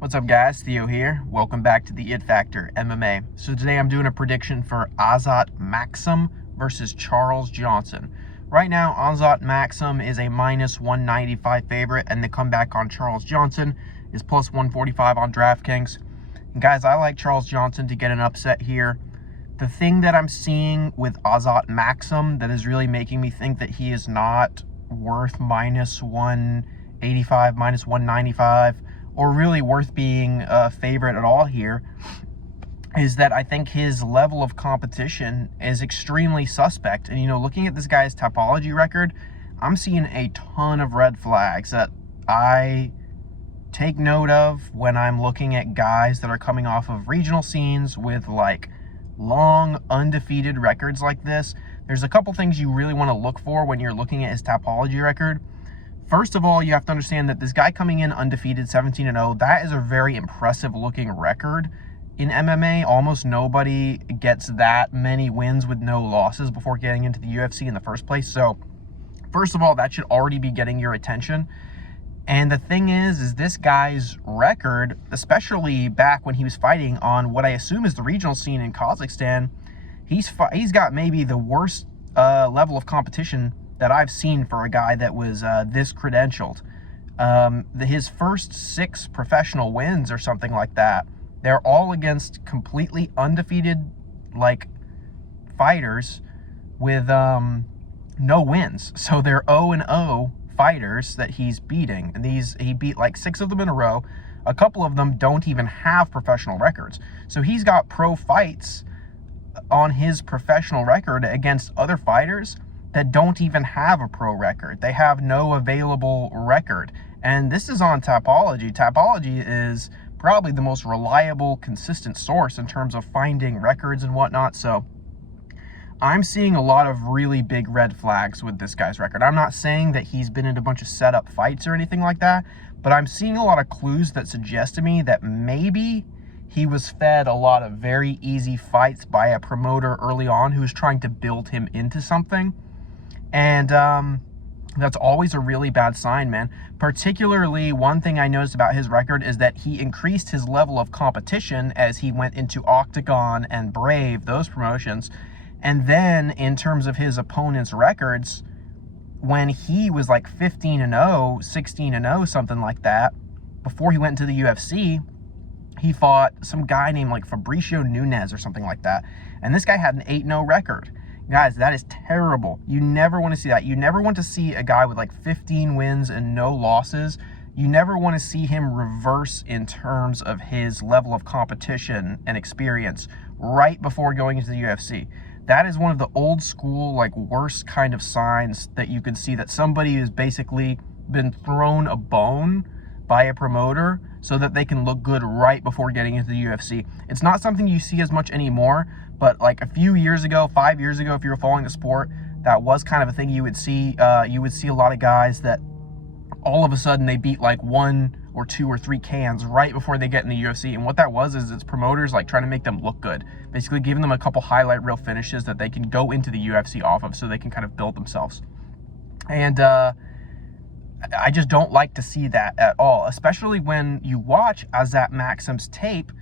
What's up guys, Theo here. Welcome back to the It Factor MMA. So today I'm doing a prediction for Azat Maksum versus Charles Johnson. Right now, Azat Maksum is a minus 195 favorite, and the comeback on Charles Johnson is plus 145 on DraftKings. And guys, I like Charles Johnson to get an upset here. The thing that I'm seeing with Azat Maksum that is really making me think that he is not worth minus 185, minus 195, or really worth being a favorite at all here, is that I think his level of competition is extremely suspect. And, looking at this guy's topology record, I'm seeing a ton of red flags that I take note of when I'm looking at guys that are coming off of regional scenes with, like, long, undefeated records like this. There's a couple things you really want to look for when you're looking at his topology record. First of all, you have to understand that this guy coming in undefeated, 17-0, that is a very impressive looking record in MMA. Almost nobody gets that many wins with no losses before getting into the UFC in the first place. So, first of all, that should already be getting your attention. And the thing is this guy's record, especially back when he was fighting on what I assume is the regional scene in Kazakhstan, he's got maybe the worst level of competition that I've seen for a guy that was this credentialed. His first 6 professional wins or something like that, they're all against completely undefeated, like, fighters with no wins. So they're 0-0 fighters that he's beating. And he beat like 6 of them in a row. A couple of them don't even have professional records. So he's got pro fights on his professional record against other fighters that don't even have a pro record. They have no available record. And this is on Tapology. Tapology is probably the most reliable, consistent source in terms of finding records and whatnot. So I'm seeing a lot of really big red flags with this guy's record. I'm not saying that he's been in a bunch of setup fights or anything like that, but I'm seeing a lot of clues that suggest to me that maybe he was fed a lot of very easy fights by a promoter early on who's trying to build him into something. And that's always a really bad sign, man. Particularly, one thing I noticed about his record is that he increased his level of competition as he went into Octagon and Brave, those promotions. And then, in terms of his opponent's records, when he was like 15-0, 16-0, something like that, before he went into the UFC, he fought some guy named like Fabricio Nunez or something like that. And this guy had an 8-0 record. Guys, that is terrible. You never want to see that. You never want to see a guy with like 15 wins and no losses. You never want to see him reverse in terms of his level of competition and experience right before going into the UFC. That is one of the old school, like, worst kind of signs that you can see that somebody has basically been thrown a bone by a promoter so that they can look good right before getting into the UFC. It's not something you see as much anymore, but like a few years ago, 5 years ago, if you were following the sport, that was kind of a thing you would see. You would see a lot of guys that all of a sudden they beat like 1 or 2 or 3 cans right before they get in the UFC. And what that was is it's promoters like trying to make them look good, basically giving them a couple highlight reel finishes that they can go into the UFC off of so they can kind of build themselves. And I just don't like to see that at all, especially when you watch Azat Maksum's tape.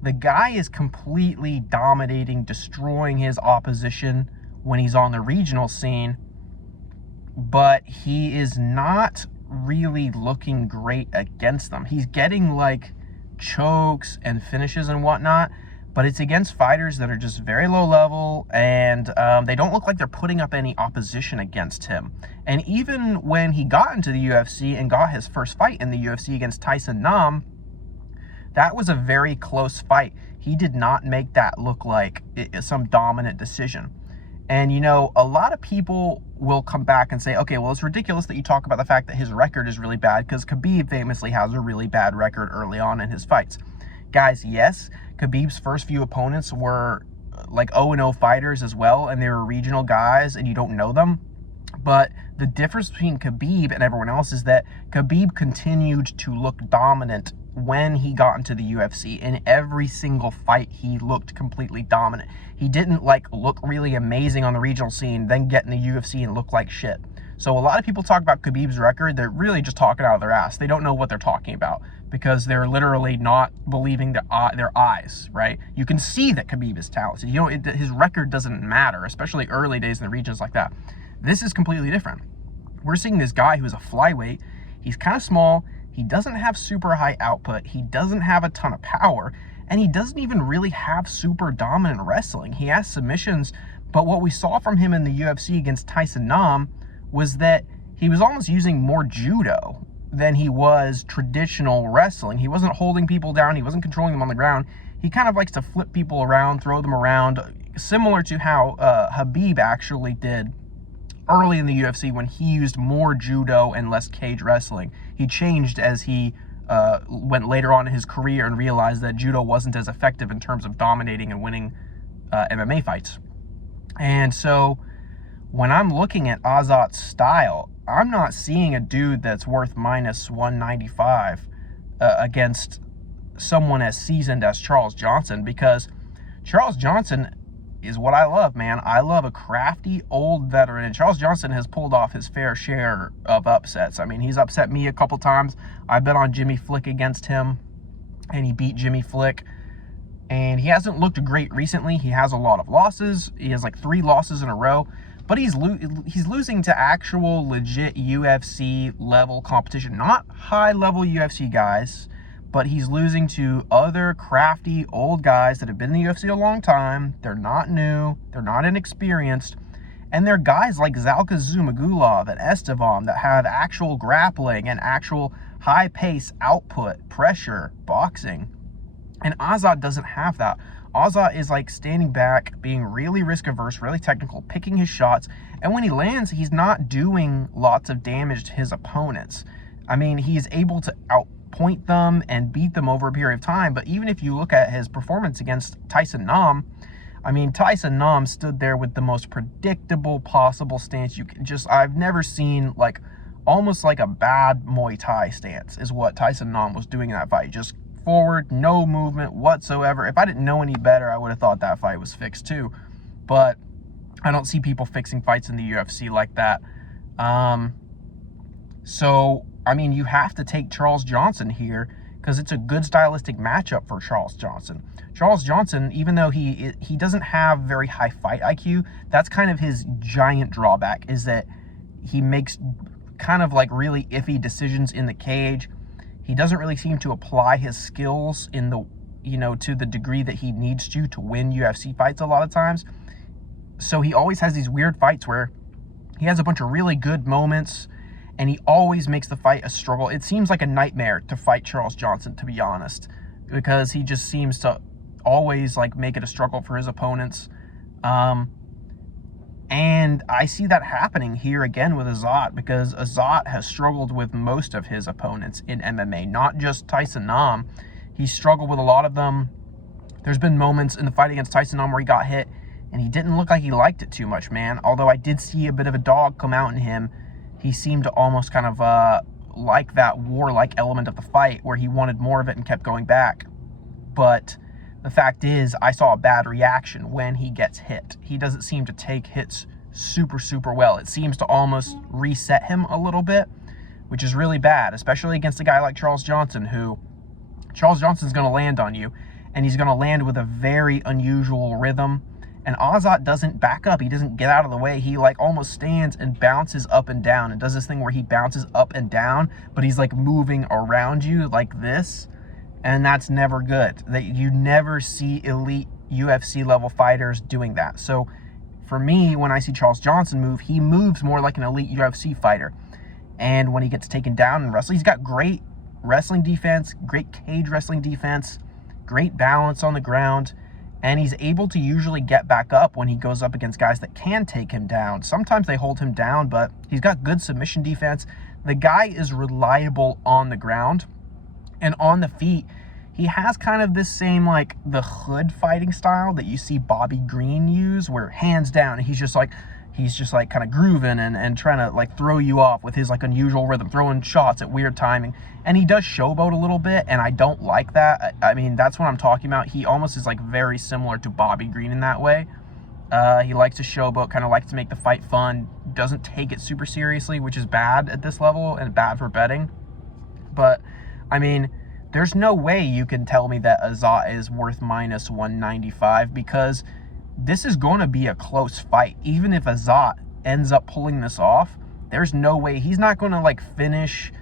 The guy is completely dominating, destroying his opposition when he's on the regional scene, but he is not really looking great against them. He's getting like chokes and finishes and whatnot, but it's against fighters that are just very low level, and they don't look like they're putting up any opposition against him. And even when he got into the UFC and got his first fight in the UFC against Tyson Nam, that was a very close fight. He did not make that look like some dominant decision. And, a lot of people will come back and say, okay, well, it's ridiculous that you talk about the fact that his record is really bad, because Khabib famously has a really bad record early on in his fights. Guys, yes, Khabib's first few opponents were like 0-0 fighters as well, and they were regional guys, and you don't know them. But the difference between Khabib and everyone else is that Khabib continued to look dominant when he got into the UFC. In every single fight, he looked completely dominant. He didn't look really amazing on the regional scene, then get in the UFC and look like shit. So a lot of people talk about Khabib's record. They're really just talking out of their ass. They don't know what they're talking about because they're literally not believing their eyes, right? You can see that Khabib is talented. You know, his record doesn't matter, especially early days in the regions like that. This is completely different. We're seeing this guy who's a flyweight. He's kind of small. He doesn't have super high output. He doesn't have a ton of power. And he doesn't even really have super dominant wrestling. He has submissions, but what we saw from him in the UFC against Tyson Nam was that he was almost using more judo than he was traditional wrestling. He wasn't holding people down. He wasn't controlling them on the ground. He kind of likes to flip people around, throw them around, similar to how Khabib actually did early in the UFC when he used more judo and less cage wrestling. He changed as he went later on in his career and realized that judo wasn't as effective in terms of dominating and winning MMA fights. And so when I'm looking at Azat's style, I'm not seeing a dude that's worth minus 195 against someone as seasoned as Charles Johnson, because Charles Johnson is what I love, man. I love a crafty old veteran, and Charles Johnson has pulled off his fair share of upsets. I mean, he's upset me a couple times. I bet on Jimmy Flick against him, and he beat Jimmy Flick. And he hasn't looked great recently. He has a lot of losses. He has like 3 losses in a row, but he's losing to actual legit UFC level competition, not high level UFC guys, but he's losing to other crafty old guys that have been in the UFC a long time. They're not new, they're not inexperienced, and they're guys like Zalka Zumagulov and Estevam that have actual grappling and actual high pace, output, pressure, boxing. And Azat doesn't have that. Azat is like standing back, being really risk averse, really technical, picking his shots, and when he lands, he's not doing lots of damage to his opponents. I mean, he's able to outpoint them and beat them over a period of time, but even if you look at his performance against Tyson Nam, I mean, Tyson Nam stood there with the most predictable possible stance you can I've never seen, like, almost like a bad Muay Thai stance is what Tyson Nam was doing in that fight. Just forward, no movement whatsoever. If I didn't know any better, I would have thought that fight was fixed too. But I don't see people fixing fights in the UFC like that. So, I mean, you have to take Charles Johnson here because it's a good stylistic matchup for Charles Johnson. Charles Johnson, even though he doesn't have very high fight IQ, that's kind of his giant drawback, is that he makes kind of like really iffy decisions in the cage. He doesn't really seem to apply his skills in the, to the degree that he needs to win UFC fights a lot of times. So he always has these weird fights where he has a bunch of really good moments and he always makes the fight a struggle. It seems like a nightmare to fight Charles Johnson, to be honest, because he just seems to always like make it a struggle for his opponents. And I see that happening here again with Azat, because Azat has struggled with most of his opponents in MMA, not just Tyson Nam. He's struggled with a lot of them. There's been moments in the fight against Tyson Nam where he got hit, and he didn't look like he liked it too much, man. Although I did see a bit of a dog come out in him. He seemed to almost kind of like that warlike element of the fight where he wanted more of it and kept going back. But the fact is, I saw a bad reaction when he gets hit. He doesn't seem to take hits super, super well. It seems to almost reset him a little bit, which is really bad, especially against a guy like Charles Johnson, who Charles Johnson's going to land on you, and he's going to land with a very unusual rhythm. And Azat doesn't back up. He doesn't get out of the way. He like almost stands and bounces up and down and does this thing where he bounces up and down, but he's like moving around you like this. And that's never good. That you never see elite UFC level fighters doing that. So for me, when I see Charles Johnson move, he moves more like an elite UFC fighter. And when he gets taken down in wrestling, he's got great wrestling defense, great cage wrestling defense, great balance on the ground. And he's able to usually get back up when he goes up against guys that can take him down. Sometimes they hold him down, but he's got good submission defense. The guy is reliable on the ground. And on the feet, he has kind of this same, like, the hood fighting style that you see Bobby Green use, where hands down, he's just like kind of grooving and trying to like throw you off with his like unusual rhythm, throwing shots at weird timing. And he does showboat a little bit, and I don't like that. I mean, that's what I'm talking about. He almost is like very similar to Bobby Green in that way. He likes to showboat, kind of likes to make the fight fun, doesn't take it super seriously, which is bad at this level and bad for betting. But, I mean, there's no way you can tell me that Azat is worth minus 195 because this is going to be a close fight. Even if Azat ends up pulling this off, there's no way. He's not going to, like, finish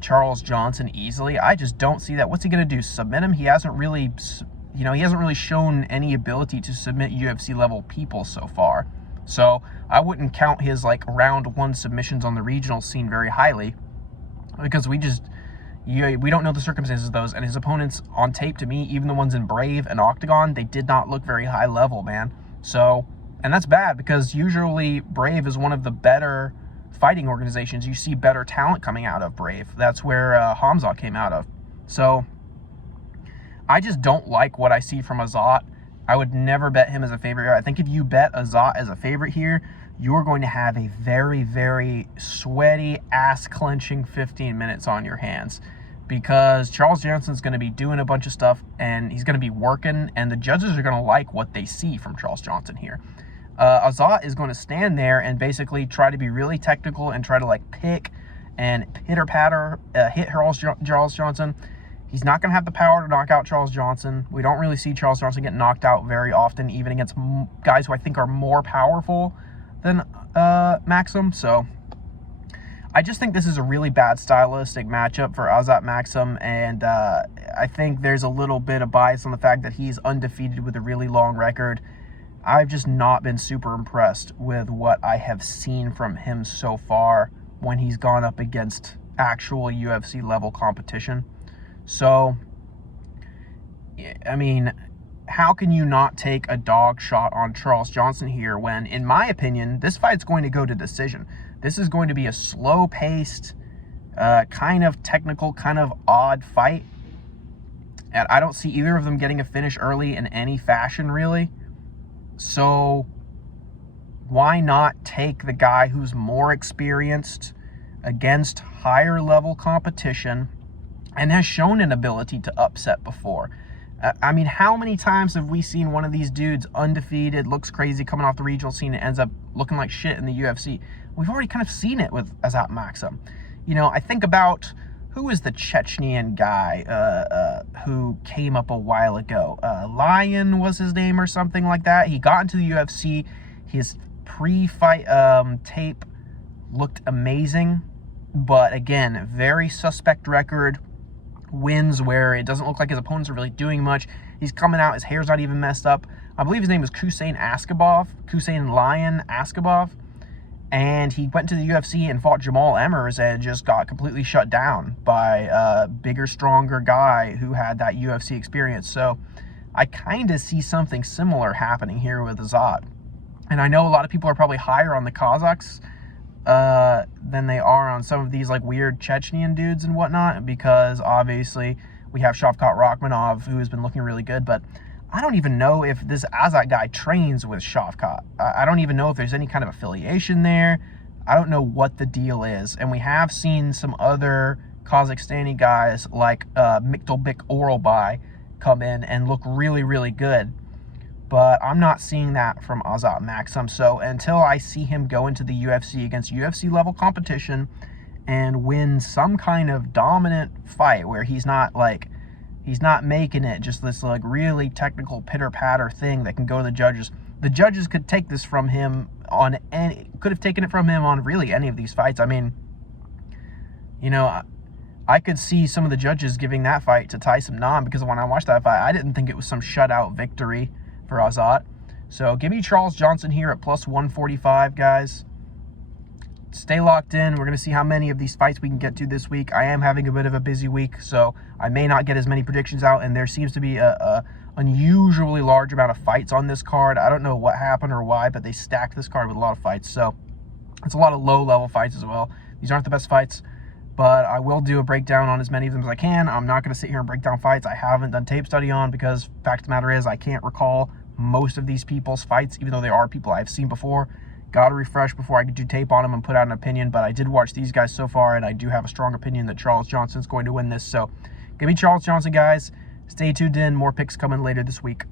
Charles Johnson easily. I just don't see that. What's he going to do? Submit him? He hasn't really, he hasn't really shown any ability to submit UFC level people so far. So I wouldn't count his, like, round 1 submissions on the regional scene very highly because we don't know the circumstances of those. And his opponents on tape, to me, even the ones in Brave and Octagon, they did not look very high level, man. So, and that's bad because usually Brave is one of the better fighting organizations. You see better talent coming out of Brave. That's where Hamzat came out of. So I just don't like what I see from Azat. I would never bet him as a favorite. I think if you bet Azat as a favorite here, you're going to have a very, very sweaty, ass-clenching 15 minutes on your hands because Charles Johnson's going to be doing a bunch of stuff and he's going to be working, and the judges are going to like what they see from Charles Johnson here. Azat is going to stand there and basically try to be really technical and try to, like, pick and pitter-patter, hit Charles Johnson. He's not going to have the power to knock out Charles Johnson. We don't really see Charles Johnson get knocked out very often, even against guys who I think are more powerful than Maksum. So I just think this is a really bad stylistic matchup for Azat Maksum, and I think there's a little bit of bias on the fact that he's undefeated with a really long record. I've just not been super impressed with what I have seen from him so far when he's gone up against actual UFC level competition. So, I mean, how can you not take a dog shot on Charles Johnson here when, in my opinion, this fight's going to go to decision? This is going to be a slow-paced, kind of technical, kind of odd fight. And I don't see either of them getting a finish early in any fashion, really. So why not take the guy who's more experienced against higher level competition and has shown an ability to upset before? I mean, how many times have we seen one of these dudes undefeated, looks crazy coming off the regional scene and ends up looking like shit in the UFC? We've already kind of seen it with Azat Maksum. You know, I think about, who is the Chechnyan guy who came up a while ago? Lion was his name or something like that. He got into the UFC. His pre-fight tape looked amazing. But again, very suspect record. Wins where it doesn't look like his opponents are really doing much. He's coming out, his hair's not even messed up. I believe his name was Kusain Lion Askabov. And he went to the UFC and fought Jamal Emmers and just got completely shut down by a bigger, stronger guy who had that UFC experience. So I kind of see something similar happening here with Azat. And I know a lot of people are probably higher on the Kazakhs than they are on some of these, like, weird Chechnyan dudes and whatnot, because obviously we have Shavkat Rakhmonov, who has been looking really good, but I don't even know if this Azat guy trains with Shavkat. I don't even know if there's any kind of affiliation there. I don't know what the deal is. And we have seen some other Kazakhstani guys like Miktalbek Oralbay come in and look really, really good. But I'm not seeing that from Azat Maksum. So until I see him go into the UFC against UFC level competition and win some kind of dominant fight where he's not making it just this, like, really technical pitter-patter thing that can go to the judges. The judges could take this from him on could have taken it from him on really any of these fights. I mean, you know, I could see some of the judges giving that fight to Tyson Nam, because when I watched that fight, I didn't think it was some shutout victory for Azat. So give me Charles Johnson here at plus 145, guys. Stay locked in. We're going to see how many of these fights we can get to this week. I am having a bit of a busy week, so I may not get as many predictions out, and there seems to be a unusually large amount of fights on this card. I don't know what happened or why, but they stacked this card with a lot of fights, so it's a lot of low-level fights as well. These aren't the best fights, but I will do a breakdown on as many of them as I can. I'm not going to sit here and break down fights I haven't done tape study on, because fact of the matter is I can't recall most of these people's fights, even though they are people I've seen before. Got to refresh before I could do tape on them and put out an opinion, but I did watch these guys so far, and I do have a strong opinion that Charles Johnson's going to win this. So give me Charles Johnson, guys. Stay tuned in. More picks coming later this week.